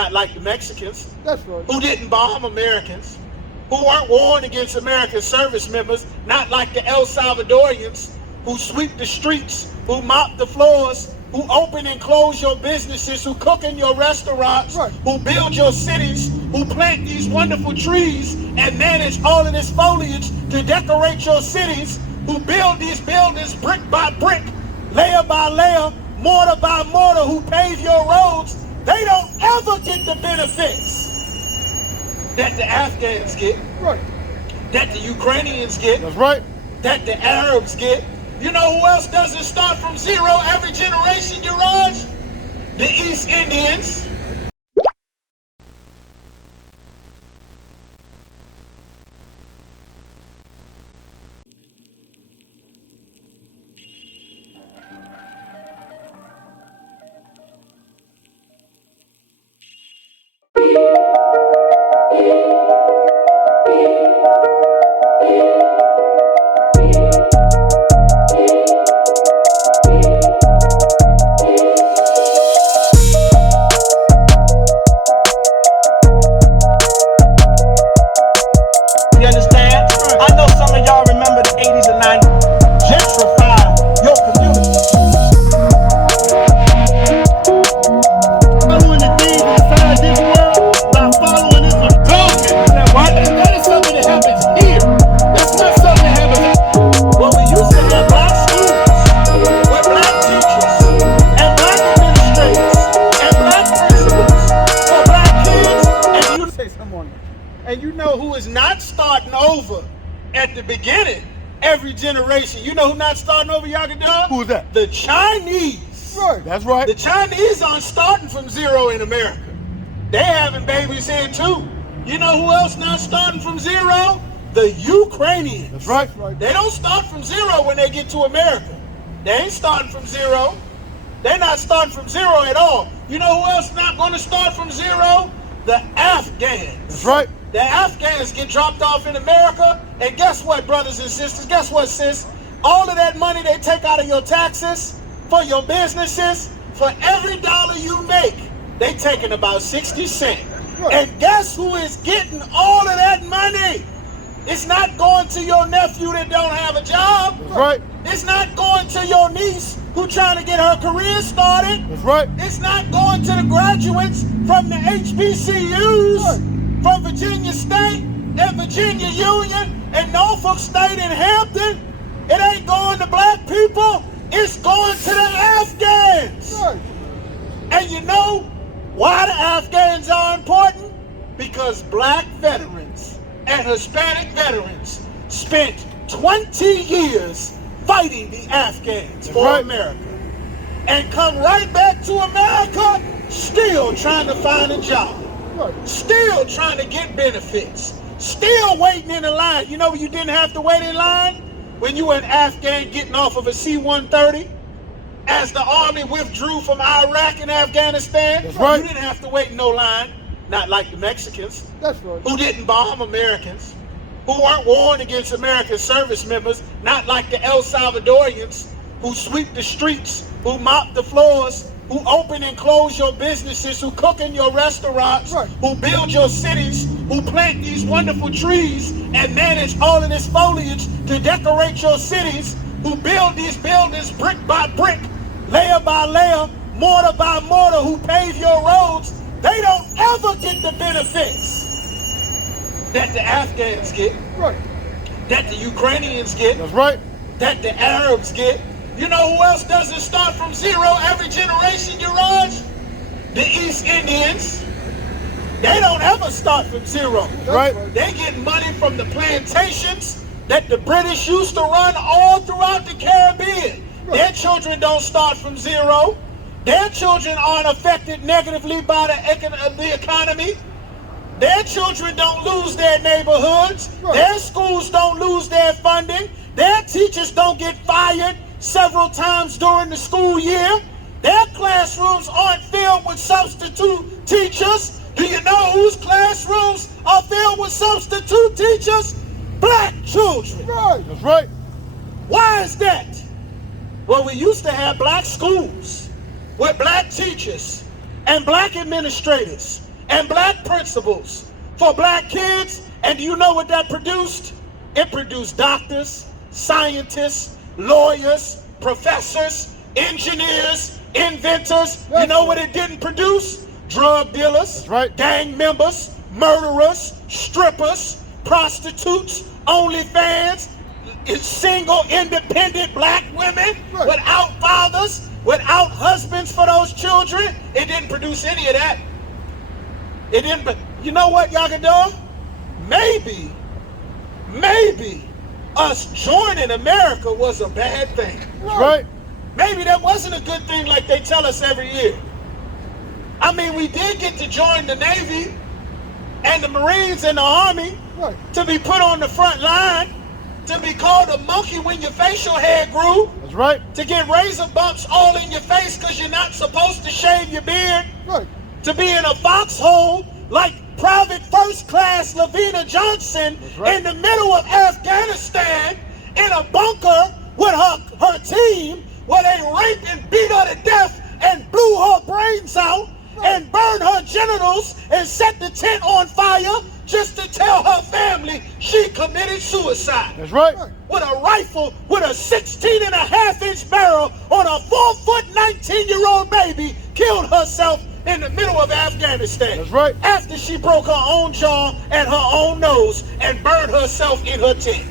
Not like the Mexicans, That's right. who didn't bomb Americans, who weren't warring against American service members, not like the El Salvadorians, who sweep the streets, who mop the floors, who open and close your businesses, who cook in your restaurants, Right. who build your cities, who plant these wonderful trees and manage all of this foliage to decorate your cities, who build these buildings brick by brick, layer by layer, mortar by mortar, who pave your roads. They don't ever get the benefits that the Afghans get, Right. that the Ukrainians get, That's right. that the Arabs get. You know who else doesn't start from zero every generation, Uraj? The East Indians. You understand? I know some of y'all remember the 80s and 90s. Gentrify your community. Following the things inside this world by following this adulthood. Why? That is something that happens here. That's not something that happens. Well, we used to have black students with black teachers and black administrators and black principals for black kids. And you say someone. And you know who is not starting over at the beginning every generation? You know who not starting over, Yagadar? Who's that? The Chinese. Right. That's right. The Chinese aren't starting from zero in America. They having babies here too. You know who else not starting from zero? The Ukrainians. That's right. Right. They don't start from zero when they get to America. They ain't starting from zero. They're not starting from zero at all. You know who else not going to start from zero? The Afghans. That's right. The Afghans get dropped off in America, and guess what, brothers and sisters? Guess what, sis? All of that money they take out of your taxes for your businesses, for every dollar you make, they taking about 60 cents. Right. And guess who is getting all of that money? It's not going to your nephew that don't have a job. That's right. It's not going to your niece who trying to get her career started. That's right. It's not going to the graduates from the HBCUs, from Virginia State and Virginia Union and Norfolk State and Hampton. It ain't going to black people. It's going to the Afghans. Right. And you know why the Afghans are important? Because black veterans and Hispanic veterans spent 20 years fighting the Afghans for right. America. And come right back to America, still trying to find a job. Right. Still trying to get benefits. Still waiting in a line. You know when you didn't have to wait in line? When you were an Afghan getting off of a C-130? As the army withdrew from Iraq and Afghanistan? That's right. You didn't have to wait in no line. Not like the Mexicans, That's right. who didn't bomb Americans, who weren't warring against American service members, not like the El Salvadorians, who sweep the streets, who mop the floors, who open and close your businesses, who cook in your restaurants, Right. who build your cities, who plant these wonderful trees and manage all of this foliage to decorate your cities, who build these buildings brick by brick, layer by layer, mortar by mortar, who pave your roads. They don't ever get the benefits that the Afghans get, Right. that the Ukrainians get, That's right. that the Arabs get. You know who else doesn't start from zero every generation, Uraj? The East Indians. They don't ever start from zero. Right. They get money from the plantations that the British used to run all throughout the Caribbean. Right. Their children don't start from zero. Their children aren't affected negatively by the economy. Their children don't lose their neighborhoods. Right. Their schools don't lose their funding. Their teachers don't get fired several times during the school year. Their classrooms aren't filled with substitute teachers. Do you know whose classrooms are filled with substitute teachers? Black children. Right. That's right. Why is that? Well, we used to have black schools with black teachers and black administrators and black principals for black kids. And do you know what that produced? It produced doctors, scientists, lawyers, professors, engineers, inventors. You know what it didn't produce? Drug dealers, gang members, murderers, strippers, prostitutes, OnlyFans, single, independent black women without fathers, without husbands for those children. It didn't produce any of that. It didn't. But you know what y'all can do? Maybe us joining America was a bad thing. Maybe that wasn't a good thing like they tell us every year. I mean, we did get to join the Navy and the Marines and the Army to be put on the front line, to be called a monkey when your facial hair grew. That's right. To get razor bumps all in your face because you're not supposed to shave your beard. To be in a foxhole like Private First Class Lavina Johnson in the middle of Afghanistan in a bunker with her team where they raped and beat her to death and blew her brains out and burned her genitals and set the tent on fire just to tell her family she committed suicide. That's right. With a rifle with a 16.5-inch barrel on a 4-foot 19-year-old baby, killed herself in the middle of Afghanistan. That's right. After she broke her own jaw and her own nose and burned herself in her tent.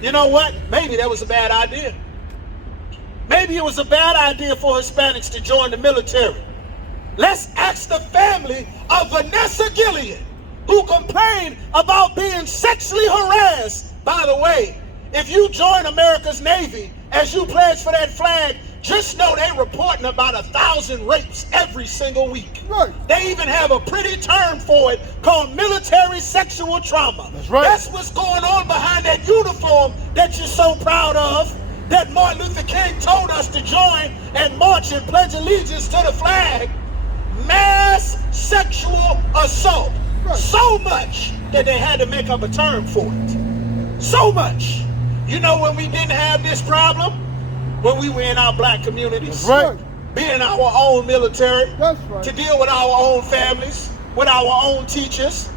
You know what? Maybe that was a bad idea. Maybe it was a bad idea for Hispanics to join the military. Let's ask the family of Vanessa Gillian, who complained about being sexually harassed. By the way, if you join America's Navy as you pledge for that flag, just know they're reporting about 1,000 rapes every single week. They even have a pretty term for it called military sexual trauma. That's what's going on behind that uniform that you're so proud of, that Martin Luther King told us to join and march and pledge allegiance to the flag. Mass sexual assault. So much that they had to make up a term for it. So much. You know when we didn't have this problem? When we were in our black communities. Being our own military. To deal with our own families, with our own teachers,